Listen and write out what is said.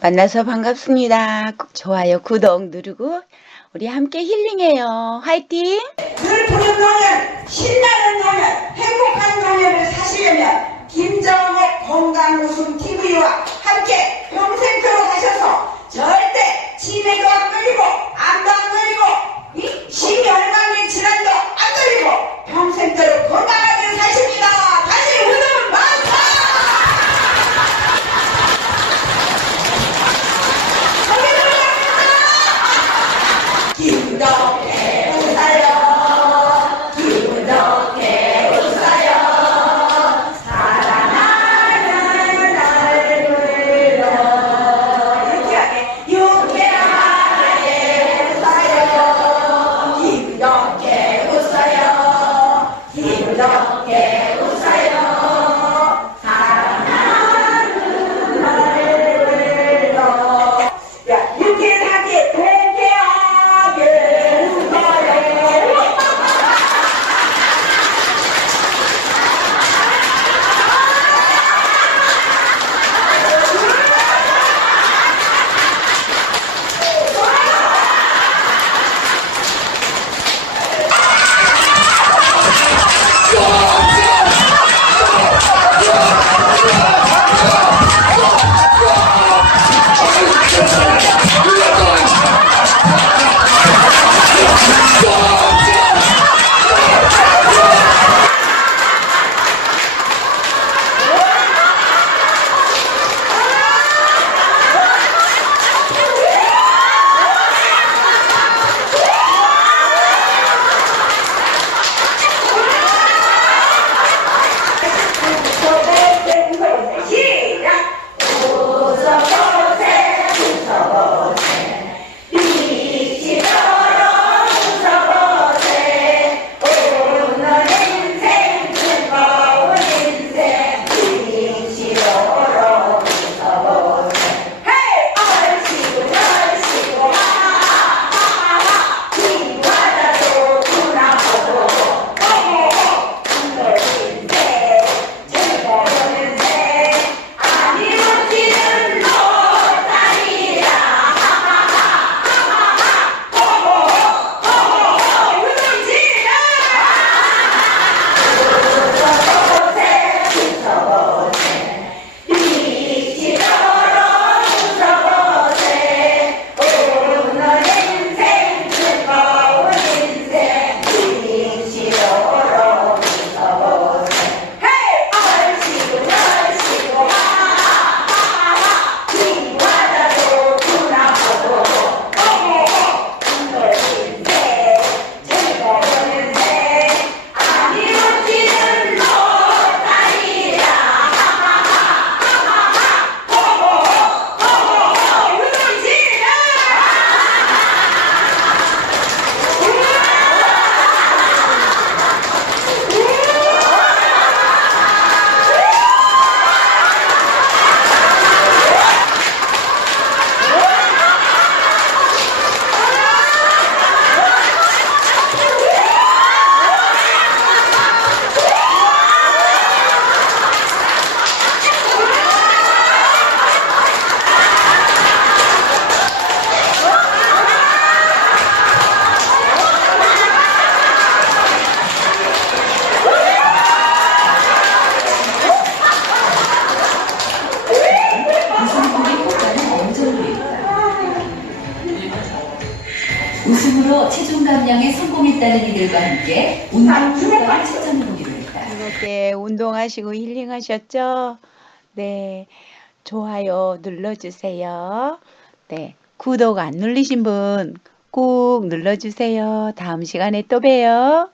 만나서 반갑습니다. 좋아요, 구독 누르고 우리 함께 힐링해요. 화이팅! 늘 부른 노래, 신나는 노래, 행복한 노래를 사시려면 다음으로 체중 감량에 성공했다는 이들과 함께 운동 아, 효과를 찾아내 보기로 했다. 즐겁게 운동하시고 힐링하셨죠? 네, 좋아요 눌러주세요. 네, 구독 안 눌리신 분 꼭 눌러주세요. 다음 시간에 또 봬요.